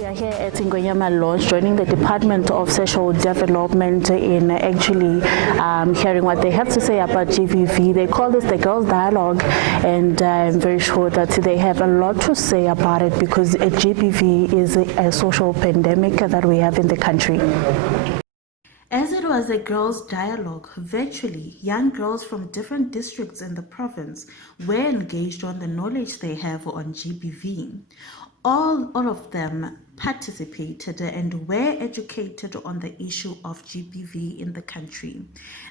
We are here at Ngonyama Lodge, joining the Department of Social Development in actually hearing what they have to say about GBV. They call this the Girls' Dialogue, and I'm very sure that they have a lot to say about it because GBV is a social pandemic that we have in the country. As it was a girls' dialogue, virtually young girls from different districts in the province were engaged on the knowledge they have on GBV. All of them participated and were educated on the issue of GBV in the country.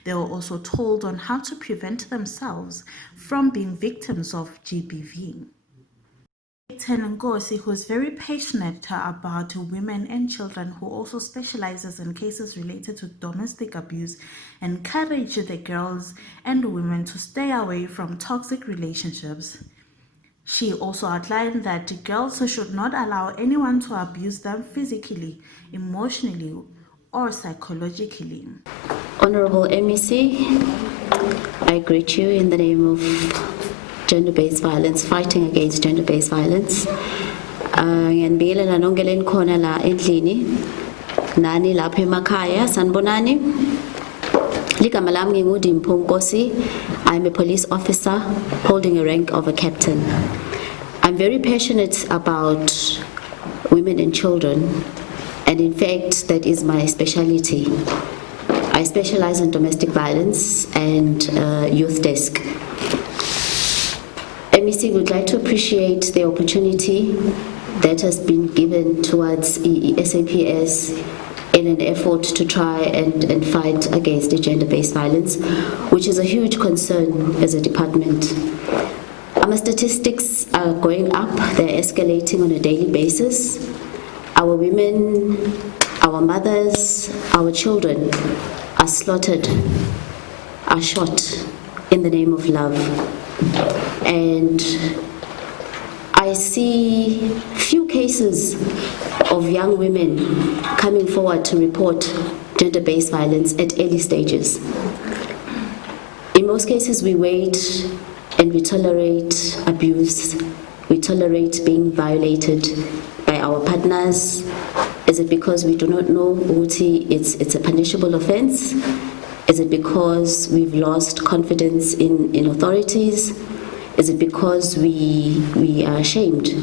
They were also told on how to prevent themselves from being victims of GBV. Ngosi, who is very passionate about women and children, who also specializes in cases related to domestic abuse, encouraged the girls and women to stay away from toxic relationships. She also outlined that girls should not allow anyone to abuse them physically, emotionally, or psychologically. Honorable MEC, I greet you in the name of gender-based violence, fighting against gender-based violence. Ngiyanibingelela nonke lenikhona la endlini nani lapha emakhaya sanibonani. Ligama lami nginguDimpho Nkosi. I'm a police officer holding a rank of a captain. I'm very passionate about women and children, and in fact that is my specialty. I specialize in domestic violence and youth desk. MEC would like to appreciate the opportunity that has been given towards SAPS in an effort to try and fight against gender-based violence, which is a huge concern as a department. Our statistics are going up, they're escalating on a daily basis. Our women, our mothers, our children are slaughtered, are shot in the name of love. And I see few cases of young women coming forward to report gender-based violence at early stages. In most cases, we wait and we tolerate abuse. We tolerate being violated by our partners. Is it because we do not know it's a punishable offense? Is it because we've lost confidence in authorities? Is it because we are ashamed?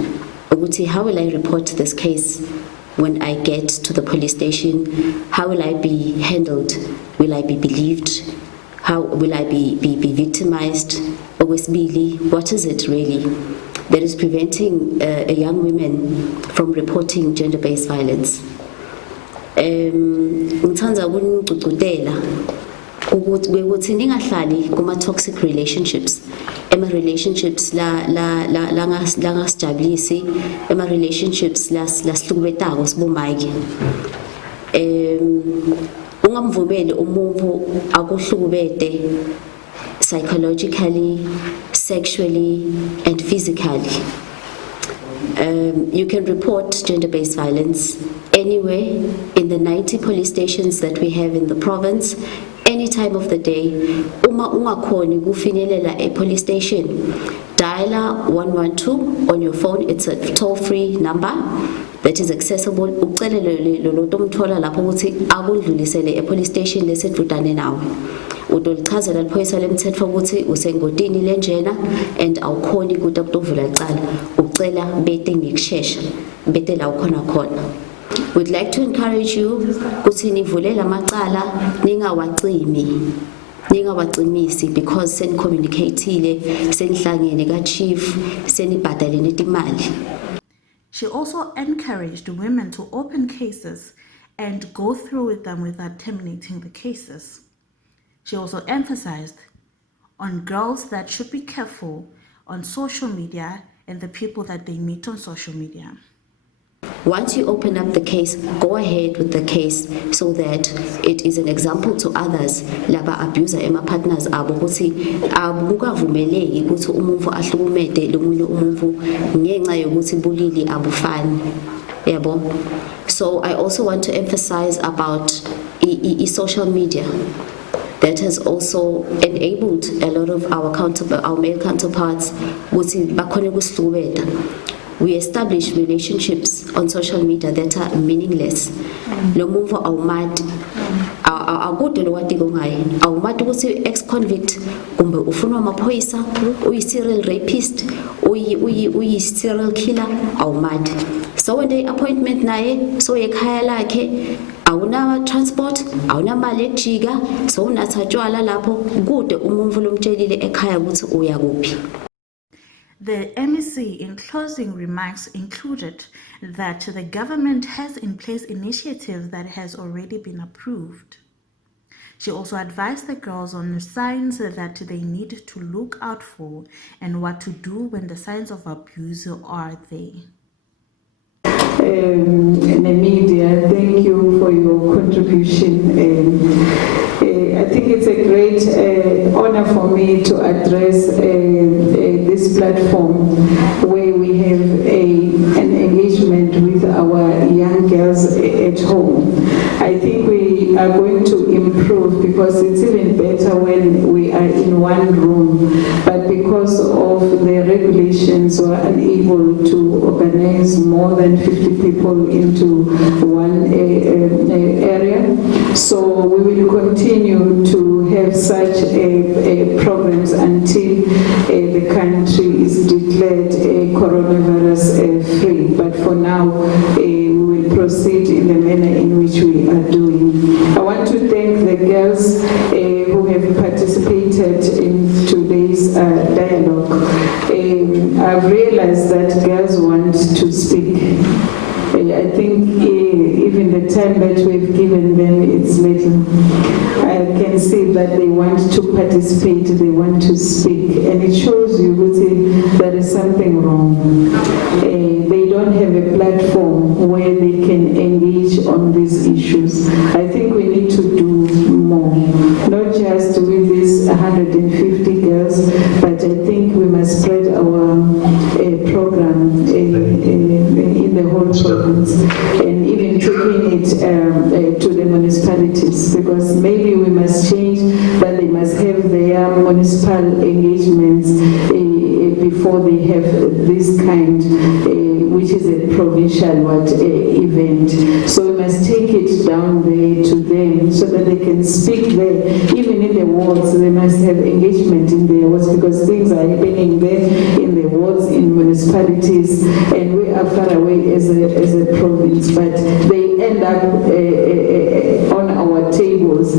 How will I report this case when I get to the police station? How will I be handled? Will I be believed? How will I be victimized? What is it really that is preventing a young woman from reporting gender-based violence? Ukuthi ningahlali kuma-toxic relationships, relationships la ngasijabulisi, relationships la sihlukubetako sibomake. Ungamvumeli umuntu akuhlukubete psychologically, sexually, and physically. You can report gender-based violence anywhere in the 90 police stations that we have in the province, any time of the day. Uma ungakhoni kufinyelela a police station, dial 112 on your phone. It's a toll-free number that is accessible. Ucelele lo mthola lapho ukuthi akudlulisele a police station lesedudane nawe. Udolichazela liphoyisa lemthetho ukuthi usengodini lenjena and awukhoni ukuthi akuvula icala. Ucela bete ngikushesha, bete la ukhona khona. We'd like to encourage you ukuthi nivule lamacala ningawacimisi because senicommunicateile, senihlangene ka-chief, senibhadalene imali. She also encouraged women to open cases and go through with them without terminating the cases. She also emphasized on girls that should be careful on social media and the people that they meet on social media. Once you open up the case, go ahead with the case so that it is an example to others. Laba abuser partners abo ukuthi akukavumeleki ukuthi umuntu ahlukumede lomunye umuntu ngenxa yokuthi bulili abufani. Yabo. So I also want to emphasize about social media. That has also enabled a lot of our male counterparts ukuthi bakhone ukusihlubela. we establish relationships on social media that are meaningless. Lo muntu awumati akude lo wati kongayi awumati ukuthi ex-convict kumbe ufuna amaphoyisa uyi-serial rapist uyi-serial killer awumati. So when the appointment naye so ekhaya lakhe awuna transport awuna mali ekujika so unatha tshwala lapho kude umuntu lomtshelile ekhaya ukuthi uya kuphi. The MEC, in closing remarks, included that the government has in place initiatives that has already been approved. She also advised the girls on the signs that they need to look out for and what to do when the signs of abuse are there. The media, thank you for your contribution. I think it's a great honor for me to address this platform where we have an engagement with our young girls at home. I think we are going to improve because it's even better when we are in one room, but because of the regulations, we are unable to organize more than 50 people into one area. So we will continue to have such programs until the country is declared coronavirus free. But for now, we will proceed in the manner in which we are doing. I want to thank the girls who have participated in today's dialogue. I've realized that girls want to speak. I think even the time that we've given them, it's little. I can see that they want to participate, they want to speak, and it shows you that there is something wrong. They don't have a platform where they can engage on these issues. I think we need to do more, not just with these 150 girls, but I think we must spread our program in the whole province, and even taking it to the municipalities, because maybe we must change that they must have their municipal engagements before they have this kind, which is a provincial event. So we must take it down there to them so that they can speak there. Even in the wards, they must have engagement in their wards, because things are happening there in the wards, in municipalities, and we are far away as a province, but they end up on our tables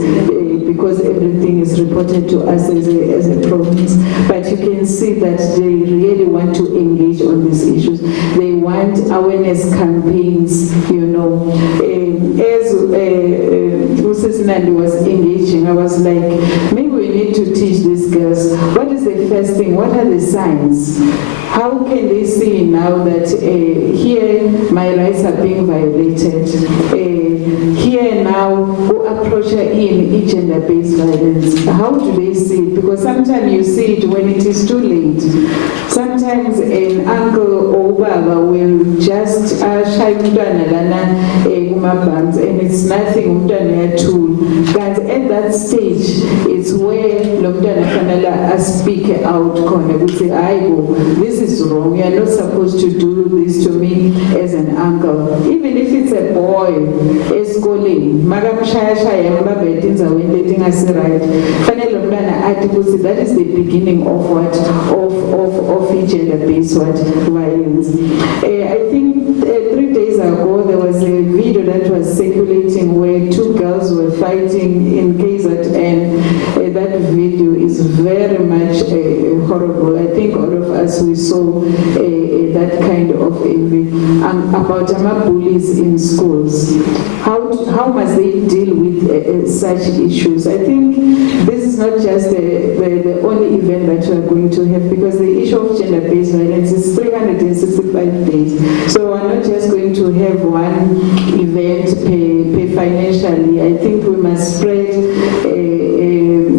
because everything is reported to us as a province. But you can see that they really want to engage on these issues. They want awareness campaigns, As Nandi was engaging, I was like, maybe we need to teach these girls, what is the first thing, what are the signs? How can they see now that here my rights are being violated? Here now, who approach her in gender-based violence? How do they see it? Because sometimes you see it when it is too late. Sometimes an uncle or baba will just shy umntwana lana kumabhanzi, and it's nothing, umntwana tool. But at that stage, it's where lo mntwana fanele speak out khona ukuthi hayi, this is wrong. You are not supposed to do this to me as an uncle. Even if it's a boy, esikoleni, makamshaya mbabethe indzaweni letingasi right. Fanele lo mntwana athi ukuthi that is the beginning of what? Of gender-based violence. I think 3 days ago there was a video that was circulating where two girls were fighting in KZN. That video is very much horrible. I think all of us, we saw that kind of about bullies in schools. How must they deal with such issues? I think this is not just the only event that we are going to have, because the issue of gender-based violence is 365 days. So we're not just going to have one event pay financially. I think we must spread and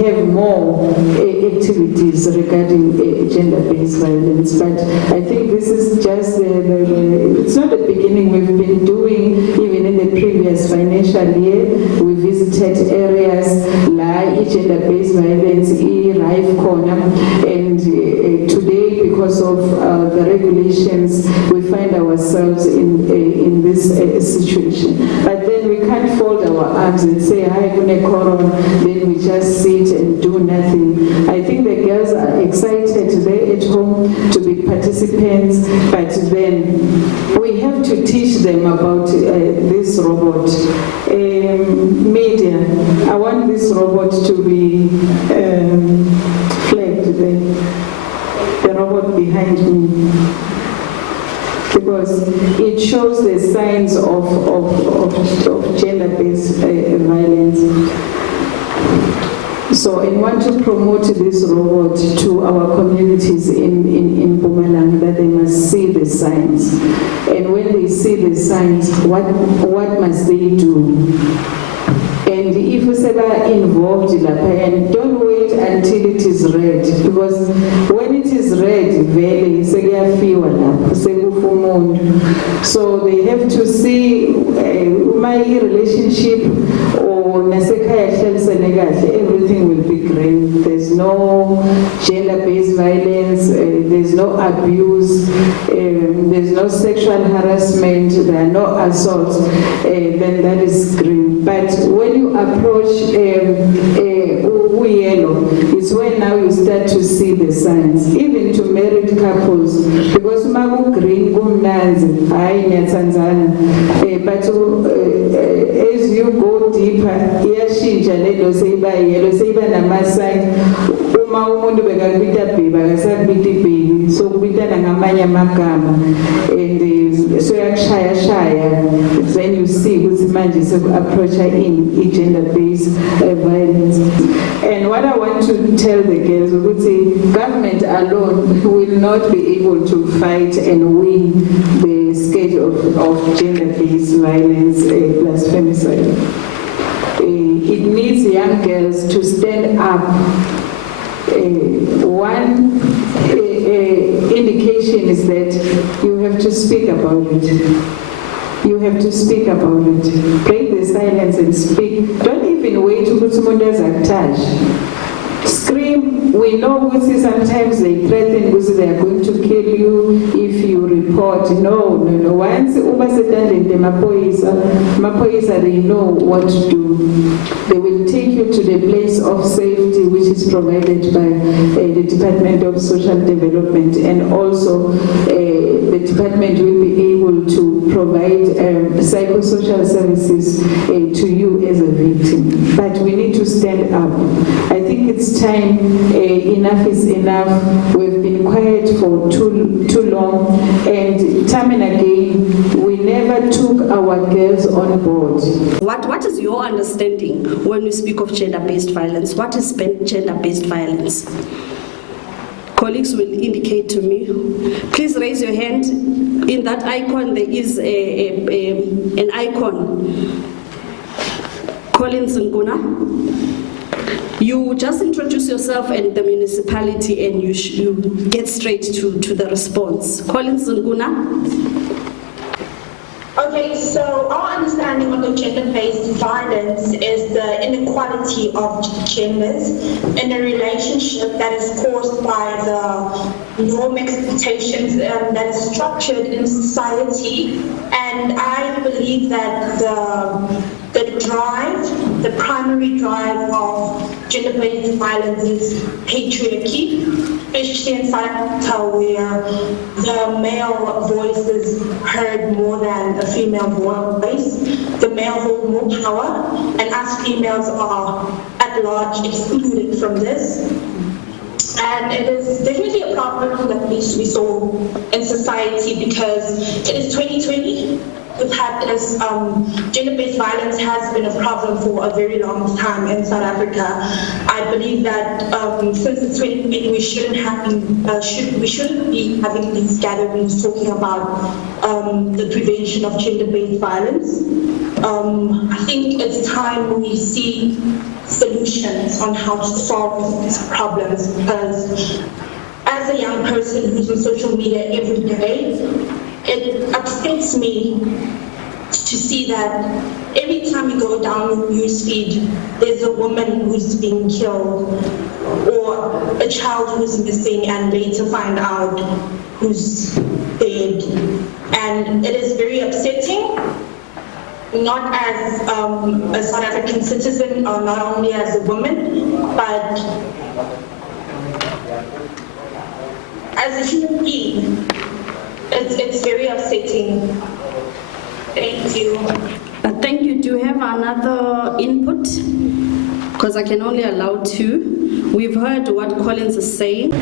have more activities regarding gender-based violence. But I think this is just it's not the beginning. We've been doing, even in the previous financial year, we visited areas like gender-based violence, rife corner, and today, because of the regulations, we find ourselves in this situation. But then we can't fold our arms and say, hi, then we just sit and do nothing. I think the girls are excited, they're at home to be participants, but then we have to teach them about this robot. Media, I want this robot to be flagged, the robot behind me, because it shows the signs of gender-based violence. So I want to promote this robot to our communities in Mpumalanga, that they must see the signs. And when they see the signs, what must they do? And if you say involved, and don't wait until it is red, because when it is red, so they have to see my relationship or everything will be green. There's no gender-based violence, there's no abuse, there's no sexual harassment, there are no assaults, then that is green. But when you approach yellow, it's when now you start to see the signs, even to married couples, because magu green gumnanzi, but as you go deeper, iyashintsha lelo seyiba yellow, seyiba nama-signs. Uma umuntu bekakubita baby akasakubita ibaby, so kubitana ngamanye amagama, and so yakushaya, then you see ukuthi manje seku-approacha in gender-based violence. And what I want to tell the girls, government alone will not be able to fight and win the scourge of gender-based violence plus femicide. It needs young girls to stand up. One indication is that you have to speak about it. You have to speak about it. Break the silence and speak. Don't even wait to put someone else at touch. Scream. We know sometimes they threaten because they are going to kill you if you report. No. Once mapoisa, they know what to do. They will take you to the place of safety which is provided by the Department of Social Development, and also the department will be able to provide psychosocial services to you as a victim. But we need to stand up. I think it's time. Enough is enough. We've been quiet for too long, and time and again we never took our girls on board. What is your understanding when we speak of gender-based violence? What is gender-based violence? Colleagues will indicate to me. Please raise your hand. In that icon there is an icon. Collins Nguna. You just introduce yourself and the municipality, and you get straight to the response. Collins Nguna. Okay, so our understanding of the gender-based violence is the inequality of genders in a relationship that is caused by the norm expectations that is structured in society. And I believe that the primary drive of gender-based violence is patriarchy, especially in South Africa, where the male voice is heard more than a female voice. The male hold more power, and us females are at large excluded from this. And it is definitely a problem that we saw in society, because it is 2020. We've had this gender-based violence has been a problem for a very long time in South Africa. I believe that since it's 2020, we shouldn't be having these gatherings talking about the prevention of gender-based violence. I think it's time we see solutions on how to solve these problems, because as a young person who's on social media every day, it upsets me to see that every time you go down your newsfeed, there's a woman who's being killed or a child who's missing and later find out who's dead. And it is very upsetting, not as a South African citizen or not only as a woman, but as a human being. It's very upsetting. Thank you. Thank you. Do you have another input? Because I can only allow 2. We've heard what Collins is saying.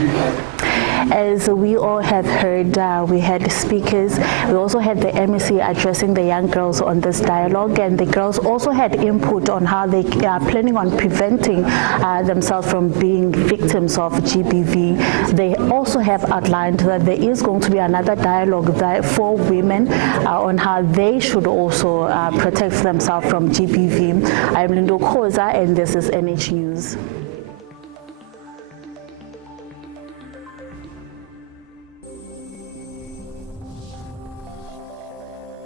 As we all have heard, we had speakers. We also had the MEC addressing the young girls on this dialogue, and the girls also had input on how they are planning on preventing themselves from being victims of GBV. They also have outlined that there is going to be another dialogue for women on how they should also protect themselves from GBV. I'm Lindo Khoza, and this is NH News.